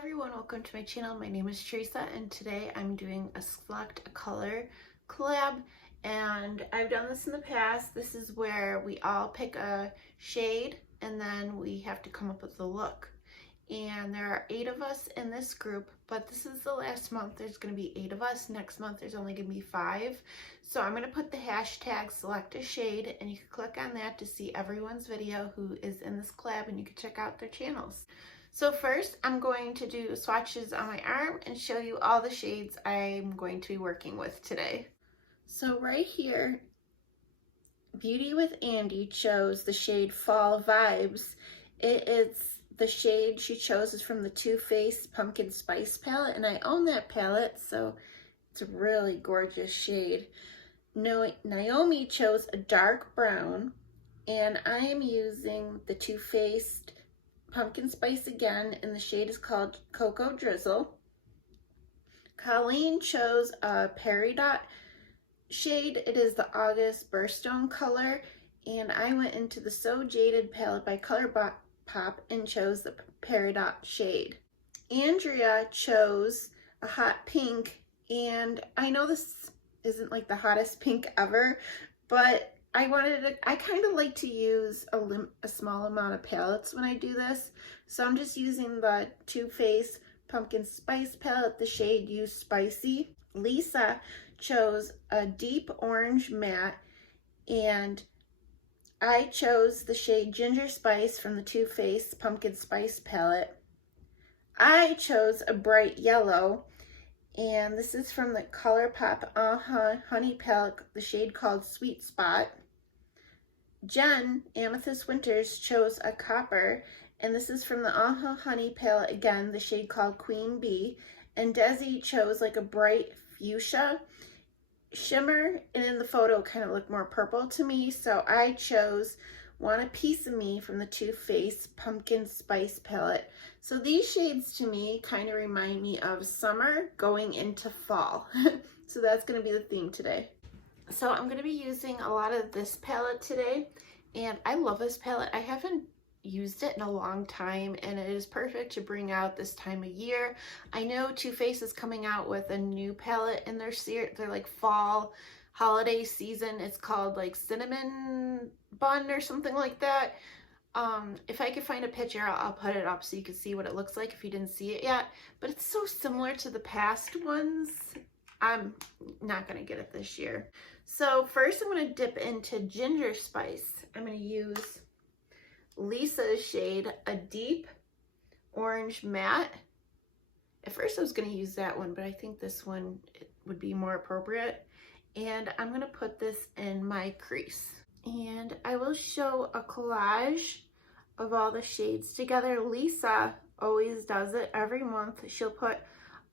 everyone, welcome to my channel. My name is Teresa and today I'm doing a select a color collab, and I've done this in the past. This is where we all pick a shade and then we have to come up with a look. And there are 8 of us in this group, but this is the last month. There's going to be 8 of us. Next month there's only going to be 5. So I'm going to put the hashtag select a shade and you can click on that to see everyone's video who is in this collab, and you can check out their channels. So first I'm going to do swatches on my arm and show you all the shades I'm going to be working with today. So right here, Beauty with Andy chose the shade Fall Vibes. It is the shade she chose is from the Too Faced Pumpkin Spice palette, and I own that palette, so it's a really gorgeous shade. Naomi chose a dark brown, and I am using the Too Faced Pumpkin Spice again, and the shade is called Cocoa Drizzle. Colleen chose a Peridot shade. It is the August Birthstone color, and I went into the So Jaded palette by Colourpop and chose the Peridot shade. Andrea chose a hot pink, and I know this isn't like the hottest pink ever, but I kind of like to use a small amount of palettes when I do this. So I'm just using the Too Faced Pumpkin Spice palette, the shade Use Spicy. Lisa chose a deep orange matte, and I chose the shade Ginger Spice from the Too Faced Pumpkin Spice palette. I chose a bright yellow, and this is from the Colourpop Honey palette, the shade called Sweet Spot. Jen, Amethyst Winters, chose a copper, and this is from the Honey palette again, the shade called Queen Bee. And Desi chose like a bright fuchsia shimmer, and in the photo kind of looked more purple to me, so I chose Want a Piece of Me from the Too Faced Pumpkin Spice palette. So these shades to me kind of remind me of summer going into fall. So that's going to be the theme today. So I'm going to be using a lot of this palette today, and I love this palette. I haven't used it in a long time, and it is perfect to bring out this time of year. I know Too Faced is coming out with a new palette in their like fall holiday season. It's called like Cinnamon Bun or something like that. If I could find a picture, I'll put it up so you can see what it looks like if you didn't see it yet. But it's so similar to the past ones. I'm not going to get it this year. So first I'm going to dip into Ginger Spice. I'm going to use Lisa's shade, a deep orange matte. At first I was going to use that one, but I think this one would be more appropriate. And I'm going to put this in my crease. And I will show a collage of all the shades together. Lisa always does it every month. She'll put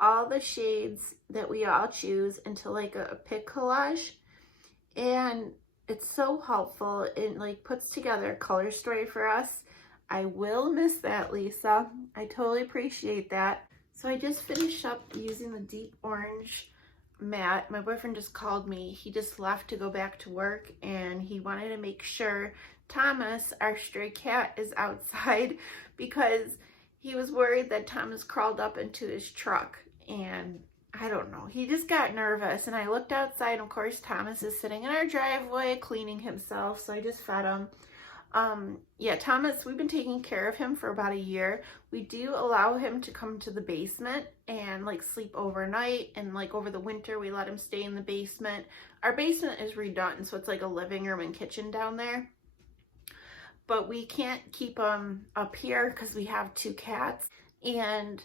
all the shades that we all choose into like a pic collage, and it's so helpful. It like puts together a color story for us. I will miss that, Lisa. I totally appreciate that. So I just finished up using the deep orange matte. My boyfriend just called me. He just left to go back to work, and he wanted to make sure Thomas, our stray cat, is outside because he was worried that Thomas crawled up into his truck, and I don't know, he just got nervous. And I looked outside, and of course Thomas is sitting in our driveway cleaning himself, so I just fed him. Yeah, Thomas, we've been taking care of him for about a year. We do allow him to come to the basement and like sleep overnight, and like over the winter we let him stay in the basement. Our basement is redone, so it's like a living room and kitchen down there. But we can't keep him up here because we have 2 cats, and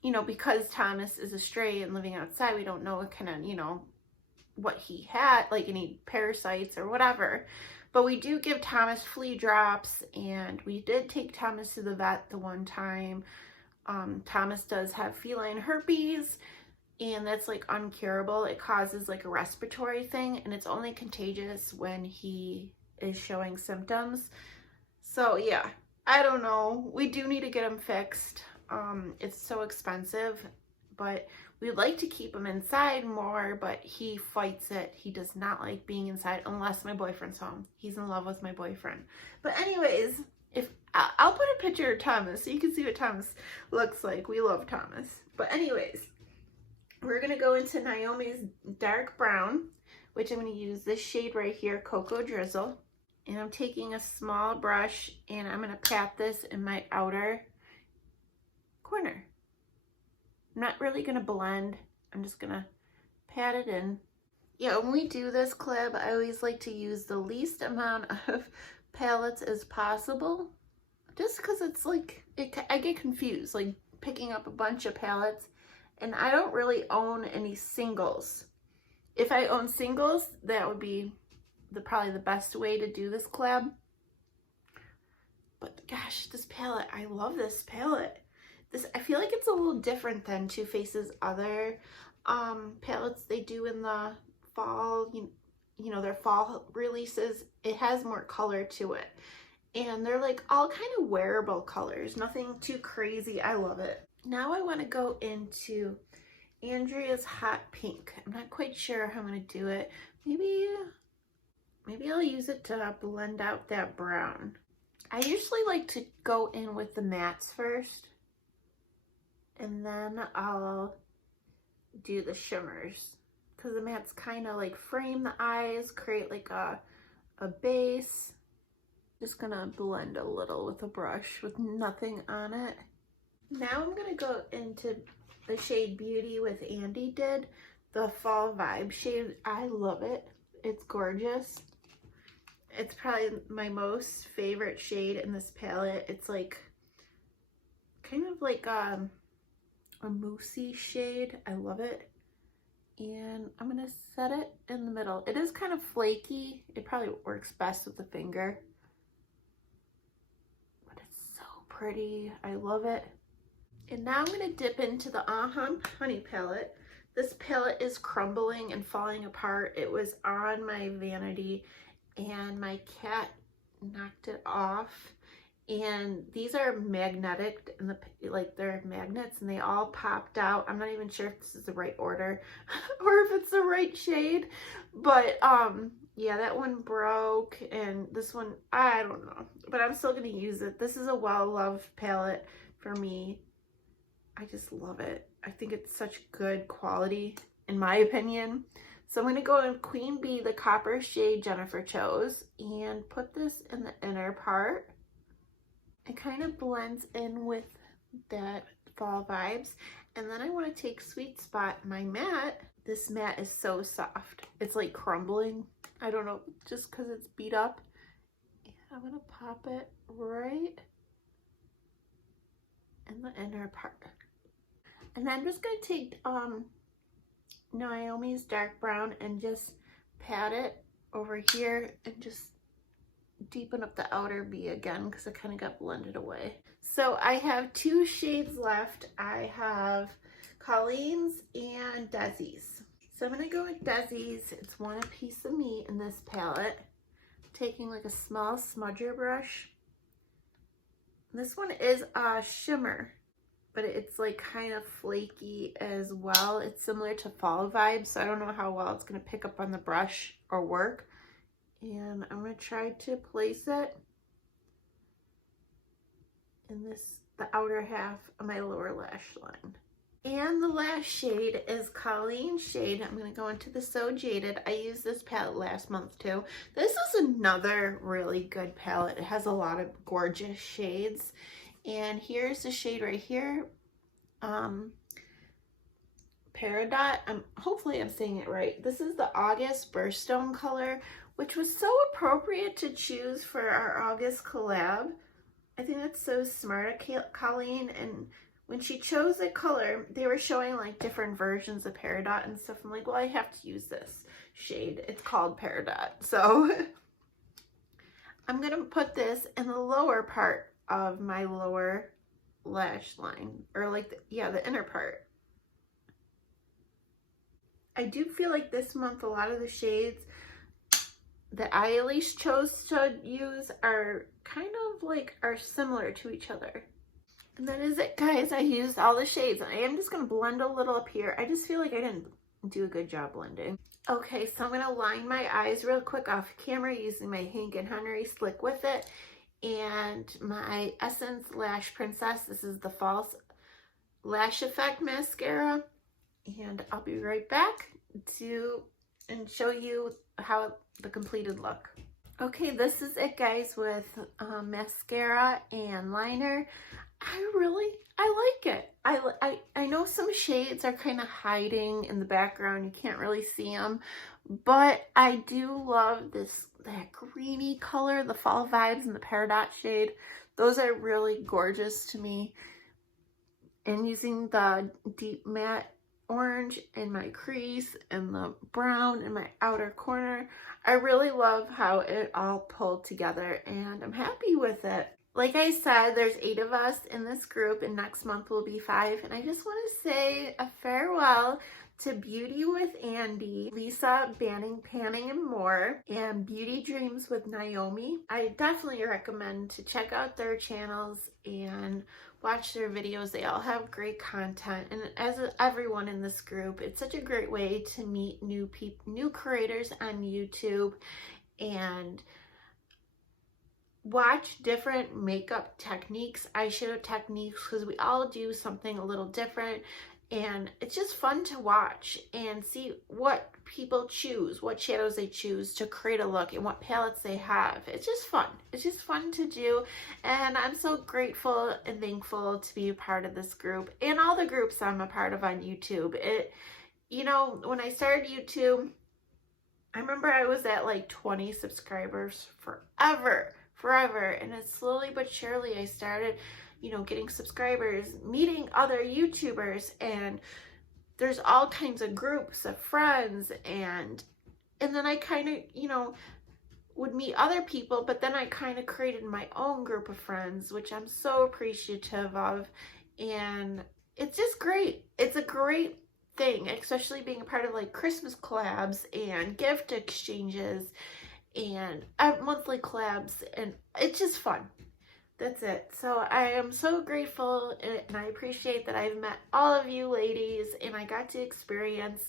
you know, because Thomas is a stray and living outside, we don't know what kind of, you know, what he had, like any parasites or whatever. But we do give Thomas flea drops, and we did take Thomas to the vet the one time. Thomas does have feline herpes, and that's like uncurable. It causes like a respiratory thing, and it's only contagious when he is showing symptoms. So yeah, I don't know. We do need to get him fixed. It's so expensive, but we'd like to keep him inside more, but he fights it. He does not like being inside unless my boyfriend's home. He's in love with my boyfriend. But anyways, If I'll put a picture of Thomas so you can see what Thomas looks like. We love Thomas. But anyways, we're going to go into Naomi's dark brown, which I'm going to use this shade right here, Cocoa Drizzle. And I'm taking a small brush and I'm going to pat this in my outer corner. I'm not really going to blend. I'm just going to pat it in. Yeah, when we do this collab, I always like to use the least amount of palettes as possible. Just because it's like, I get confused, like picking up a bunch of palettes. And I don't really own any singles. If I own singles, that would be probably the best way to do this collab. But gosh, this palette, I love this palette. I feel like it's a little different than Too Faced's other palettes they do in the fall, you know, their fall releases. It has more color to it. And they're like all kind of wearable colors, nothing too crazy. I love it. Now I want to go into Andrea's Hot Pink. I'm not quite sure how I'm going to do it. Maybe I'll use it to blend out that brown. I usually like to go in with the mattes first, and then I'll do the shimmers, because the mattes kind of like frame the eyes, create like a base. Just gonna blend a little with a brush with nothing on it. Now I'm gonna go into the shade Beauty with Andy did, the Fall Vibe shade. I love it. It's gorgeous. It's probably my most favorite shade in this palette. It's like kind of like a moussey shade. I love it. And I'm gonna set it in the middle. It is kind of flaky. It probably works best with the finger. But it's so pretty. I love it. And now I'm gonna dip into the Honey palette. This palette is crumbling and falling apart. It was on my vanity and my cat knocked it off. And these are magnetic, and they're magnets, and they all popped out. I'm not even sure if this is the right order or if it's the right shade, but yeah, that one broke, and this one, I don't know, but I'm still gonna use it. This is a well-loved palette for me. I just love it. I think it's such good quality, in my opinion. So I'm going to go in Queen Bee, the copper shade Jennifer chose, and put this in the inner part. It kind of blends in with that fall vibes. And then I want to take Sweet Spot, my matte. This matte is so soft. It's like crumbling. I don't know, just because it's beat up. And I'm going to pop it right in the inner part. And I'm just going to take Naomi's dark brown and just pat it over here and just deepen up the outer V again, because it kind of got blended away. So I have two shades left. I have Colleen's and Desi's. So I'm going to go with Desi's. It's one piece of me in this palette. Taking like a small smudger brush. This one is a shimmer, but it's like kind of flaky as well. It's similar to Fall Vibes, so I don't know how well it's going to pick up on the brush or work. And I'm going to try to place it in the outer half of my lower lash line. And the last shade is Colleen's shade. I'm going to go into the So Jaded. I used this palette last month too. This is another really good palette. It has a lot of gorgeous shades. And here's the shade right here, Peridot. Hopefully I'm saying it right. This is the August Birthstone color, which was so appropriate to choose for our August collab. I think that's so smart of Colleen. And when she chose the color, they were showing like different versions of Peridot and stuff. I'm like, well, I have to use this shade. It's called Peridot. So I'm going to put this in the lower part of my lower lash line, or like the inner part. I do feel like this month a lot of the shades that I at least chose to use are kind of like are similar to each other. And that is it, guys. I used all the shades. I am just going to blend a little up here. I just feel like I didn't do a good job blending. Okay, so I'm going to line my eyes real quick off camera using my Hank and Henry Slick With It. and my Essence Lash Princess. This is the False Lash Effect Mascara. And I'll be right back and show you how the completed look. Okay, this is it, guys, with mascara and liner. I like it. I know some shades are kind of hiding in the background. You can't really see them, but I do love that greeny color, the Fall Vibes and the Peridot shade. Those are really gorgeous to me. And using the deep matte orange in my crease and the brown in my outer corner, I really love how it all pulled together, and I'm happy with it. Like I said, there's 8 of us in this group, and next month will be 5. And I just want to say a farewell to Beauty with Andy, Lisa Banning, Panning and More, and Beauty Dreams with Naomi. I definitely recommend to check out their channels and watch their videos. They all have great content, and as everyone in this group, it's such a great way to meet new creators on YouTube and watch different makeup techniques, eyeshadow techniques, because we all do something a little different, and it's just fun to watch and see what people choose, what shadows they choose to create a look, and what palettes they have. It's just fun. It's just fun to do, and I'm so grateful and thankful to be a part of this group and all the groups I'm a part of on YouTube. You know, when I started YouTube, I remember I was at like 20 subscribers forever, and it's slowly but surely I started, you know, getting subscribers, meeting other YouTubers, and there's all kinds of groups of friends, and then I kind of, you know, would meet other people, but then I kind of created my own group of friends, which I'm so appreciative of, and it's just great. It's a great thing, especially being a part of like Christmas collabs and gift exchanges and monthly collabs, and it's just fun. That's it. So I am so grateful, and I appreciate that I've met all of you ladies, and I got to experience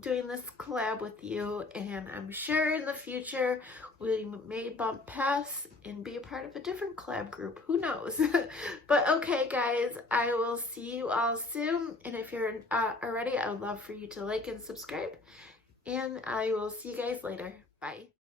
doing this collab with you, and I'm sure in the future we may bump past and be a part of a different collab group. Who knows? But okay, guys, I will see you all soon, and if you're already, I would love for you to like and subscribe, and I will see you guys later. Bye.